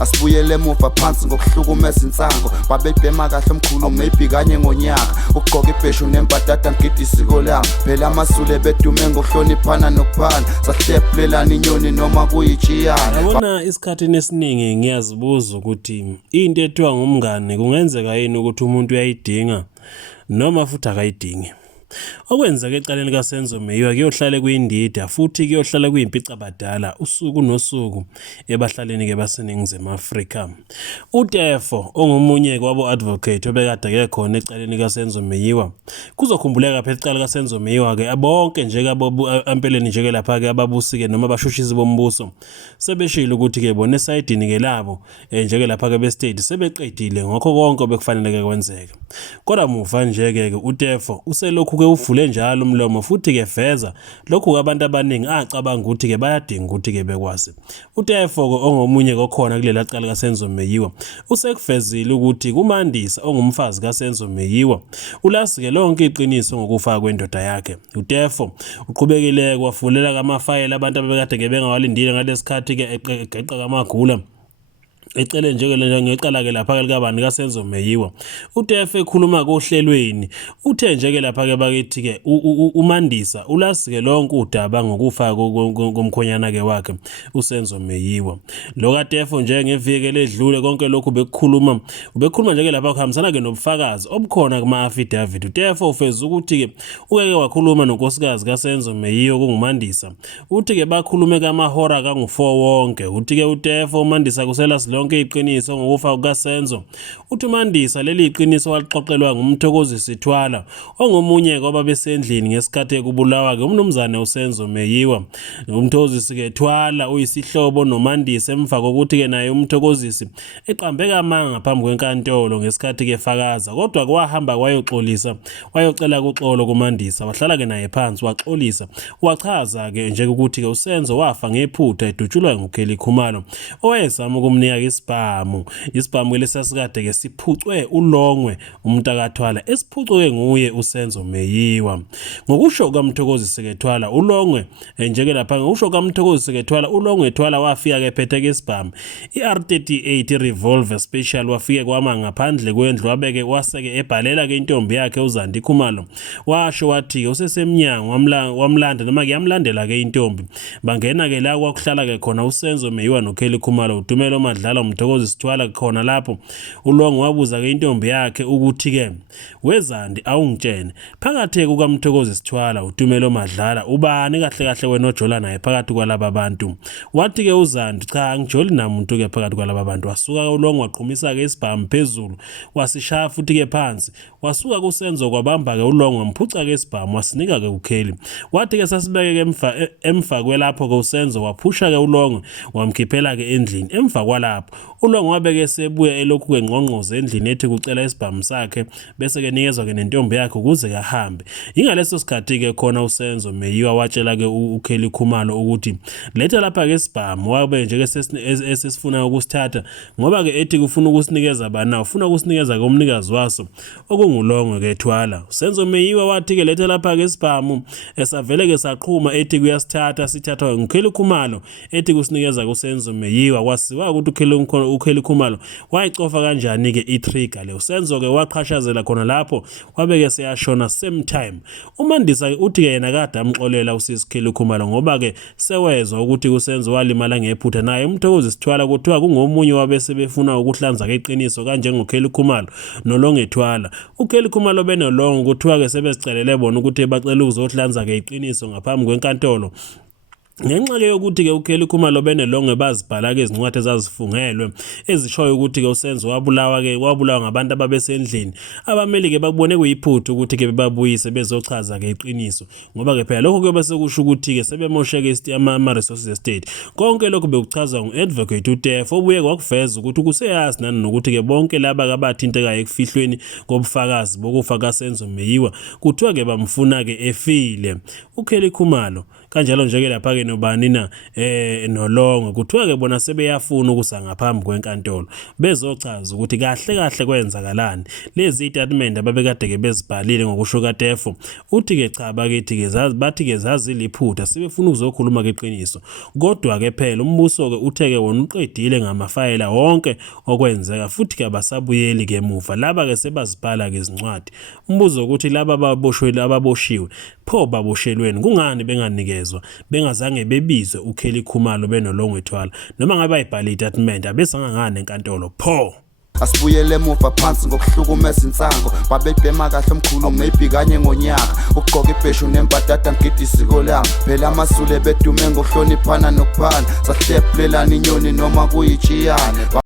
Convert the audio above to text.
Asibuyele emuva phansi ngokuhlukumeza insango babebhema kahle omkhulu maybe kanye ngonyaka ugqoka ibheshu nembadada ngidi isiko lami phela amasule bedume ngokuhloniphana nokuphana sahlephulelana inyoni noma kuyijiyana. Yabona isikhathini esiningi ngiyazibuza ukuthi into ethiwa ngumngane kungenzeka yini ukuthi umuntu uyayidinga noma futhi akayidingi. Okwenzeka ecaleni kaSenzo Meyiwa kuyohlala kuyindida futhi kuyohlala kuyimpica abadala usuku nosuku ebahlaleni ke baseningizimu Afrika. uTefo ongumunye kwabo advocate obekade ke khona ecaleni kaSenzo Meyiwa kuzokhumbuleka phela ecala kaSenzo Meyiwa ke abonke nje empeleni nje ke lapha ke ababusike noma abashushisi bombuso sebeshilo ukuthi ke bona esayidini ke labo nje ke lapha ke bestate sebeqedile ngakho konke bekufanele ke kwenzeke. Kodwa muva nje ke uTefo uselokhu ke uvule njalo umlomo futhi ke veza lokhu abantu abaningi acabanga ukuthi ke bayadinga ukuthi ke bekwazi. uTefo ongomunye kokhona kulela cala kaSenzo Meyiwa usekuvezile ukuthi kuMandisa ongumfazi kaSenzo Meyiwa ulazi ke lonke iqiniso ngokufa kwendoda yakhe. uTefo uqhubekile kwavulela kamafayela abantu abekade ke bengawalindile ngalesikhathi ke egeqa kamagula ecele nje ngecala ke lapha ke kabani kaSenzo Meyiwa. uTefo ekhuluma kohlelweni uthe nje ke lapha ke bakithi ke uMandisa ulazi ke lonke udaba ngokufa komkhonyana ke wakhe uSenzo Meyiwa. Lo kaTefo nje ngevike ledlule konke lokhu bekhuluma nje ke lapha kuhambisana ke nobufakazi obukhona kuma affidavit. uTefo ufeza ukuthi ke ukeke wakhuluma nonkosikazi kaSenzo Meyiwa kunguMandisa uthi ke bakhulume kamahora kangu4 wonke. uthi ke uTefo uMandisa kusela lonke iqiniso ngokufa kukaSenzo. uthi uMandisa leli iqiniso walixoxelwa nguMthokozi Sithwala ongomunye kwaba besendlini ngesikhathi kubulawa ke umnumzane uSenzo Meyiwa. uMthokozi Sithwala uyisihlobo noMandisa emva kokuthi ke naye uMthokozisi eqambe kamanga ngaphambi kwenkantolo ngesikhathi ke fakaza kodwa kwahamba kwayoxolisa wayocela kuxolo kuMandisa wahlala ke naye phansi waxolisa wachaza ke nje ukuthi ke uSenzo wafa ngephutha edutshulwa nguKelly Khumalo owayezama ukumnika isibhamu lesasikade ke siphucwe uLongwe umntakathwala esiphucwe nguye uSenzo Meyiwa. Ngokusho kaMthokozi Sithwala uLongwe nje ke lapha ngokusho kaMthokozi Sithwala uLongwe Thwala wafika ke phethe ke isibhamu iR38 revolver special wafike kwama ngaphandle kwendlu wabeke waseke ebhalela ke intombi yakhe uZandi Khumalo washo wathi usesemnyango wamlanda noma kuyamlandela ke intombi bangena ke la kwakuhlala ke khona uSenzo Meyiwa noKelly Khumalo uDumelo Madlala uMthokozi Sithwala khona lapho uLongwe wabuza ke intombi yakhe ukuthi ke weZandi awungitshene phakathi kukaMthokozi Sithwala uDumelo Madlala ubani kahle kahle wena ojola naye phakathi kwalaba bantu. Wathi ke uZandi cha angijoli namuntu ke phakathi kwalaba bantu. Wasuka uLongwe waqhumisa ke isibhamu phezulu wasishaya futhi ke phansi wasuka kuSenzo kwabamba ke uLongwe wamphuca ke isibhamu wasinika ke uKelly. Wathi ke sasibeke ke emva kwelapho ke uSenzo waphusha ke uLongwe wamkhiphela ke endlini. Emva kwalapho uLongwe wabeke esebuya elokhu ke ngqongqoze endlini ethi kucela isibhamu sakhe bese ke nikezwa ke nentombi yakhe ukuze kahambe. Ingaleso sikhathi ke khona uSenzo Meyiwa watshela ke uKelly Khumalo ukuthi letha lapha ke isibhamu wabe nje ke esesifuna ukusithatha ngoba ke ethi kufuna ukusinikeza bana ufuna ukusinikeza ke umnikazi waso okungulongwe ke Thwala. uSenzo Meyiwa wathi ke letha lapha ke isibhamu esavele ke saqhuma ethi kuyasithatha sithathwa nguKelly Khumalo ethi kusinikeza kuSenzo Meyiwa kwasiwa ukuthi uKelly Khumalo wayicofa kanjani ke itrigger le. uSenzo ke waqhashazela khona lapho wabeke seyashona same time. uMandisa uthi ke yena kade amxolela usisi Kelly Khumalo ngoba ke sewezwa ukuthi uSenzo walimala ngephutha naye uMthokozi Sithwala kuthiwa kungomunye wabese befuna ukuhlanza ke iqiniso kanje ngoKelly Khumalo noLongwe Thwala. uKelly Khumalo benolongo kuthiwa ke sebesicelele bona ukuthi bacela ukuzohlanza ke iqiniso ngaphambi kwenkantolo ngenxa ke ukuthi ke uKelly Khumalo benelongwe bazibhala ke izincwadi ezazifungelwe ezishoyo ukuthi ke uSenzo wabulawa ngabantu ababesendlini abameli ke bakubone kuyiphutha ukuthi ke bebabuyise bezochaza ke iqiniso ngoba ke phela lokho kuyobe sekusho ukuthi ke sebemosheke ama resources estate. Konke lokho bekuchaza nguadvocate uTefo obuye kwakuveza ukuthi kuseyazi nani nokuthi ke bonke laba abathintekayo ekufihlweni kobufakazi bokufa kaSenzo Meyiwa kuthiwa ke bamfuna ke efile. uKelly Khumalo kanjalo nje ke lapha ke nobani na nolongo kuthiwa ke bona sebeyafuna ukusa ngaphambi kwenkantolo bezochaza ukuthi kahle kahle kwenzakalani lezi statement ababekade ke bezibhalile ngokusho kaTefo. Uthi ke cha bakithi ke bathi ke zazi liphutha sebefuna ukuzokhuluma keqiniso kodwa ke phela umbuso ke uthe ke wona uqedile ngamafayela wonke okwenzeka futhi ke abasabuyeli ke emuva laba ke sebazibhala ke izincwadi. Umbuzo ukuthi laba ababoshiwe pho baboshelweni kungani benganikezwa bengazange bebizwe uKelly Khumalo benolongo ethwala noma ngabe ayibhala istatement abesangangane enkantolo pho. Asibuyele emuva phansi ngokuhlukumeza insango babebhema kahle omkhulu maybe kanye ngonyaka ugqoka ibheshu nembadada ngidi isiko lami phela amasule bedume ngokuhloniphana nokuphana sahlephulelana inyoni noma kuyichiyane.